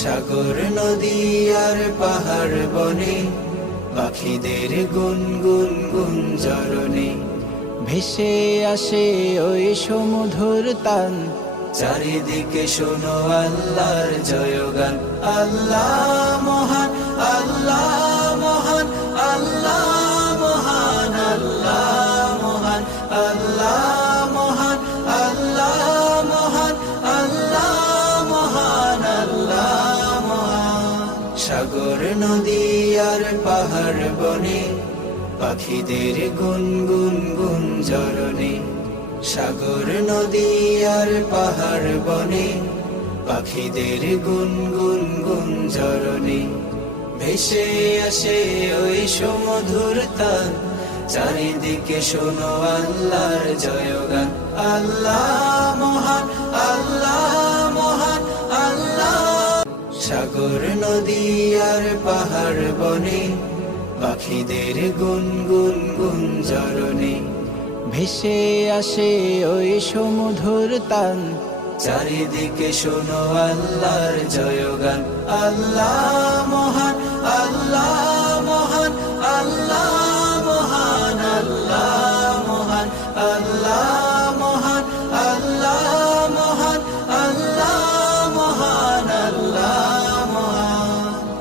সাগর নদী আর পাহাড় বনে পাখিদের গুনগুন গুঞ্জরণে ভেসে আসে ওই সমুধুর তান। চারিদিকে শোনো আল্লাহর জয়গান। আল্লাহ মহান, আল্লাহ মহান, আল্লাহ মহান, আল্লাহ মহান, আল্লাহ মহান, আল্লাহ মহান, আল্লাহ মহান, আল্লাহ মহান। সাগর নদী আর পাহাড় বনে পাখিদের গুনগুন গুঞ্জরণে সাগর নদী আর পাহাড় বনে পাখিদের গুনগুন গুঞ্জরণে ভেসে আসে ওই সমুধুর তান। চারিদিকে শোনো আল্লাহর জয়গান। আল্লাহ মহান, আল্লাহ মহান, আল্লাহ। সাগর নদী আর পাহাড় বনে পাখিদের গুনগুন গুঞ্জরণে ভেসে আসে ওই সমুধুর তান। চারিদিকে শোনো আল্লাহর জয়গান। আল্লাহ মহান, আল্লাহ মহান, আল্লাহ মহান, আল্লাহ মহান, আল্লাহ মহান, আল্লাহ মহান, আল্লাহ মহান, আল্লাহ মহান।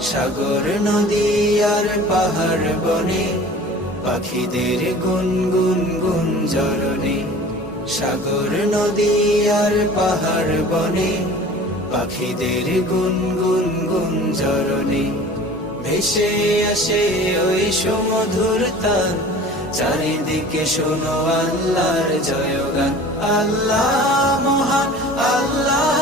সাগর নদী আর পাহাড় বনে পাখিদের গুনগুন গুঞ্জরণে সাগর নদী আর পাহাড় বনে পাখিদের গুনগুন গুঞ্জরণে ভেসে আসে ওই সমুধুর তান। চারিদিকে শোনো আল্লাহর জয়গান। আল্লাহ মহান, আল্লাহ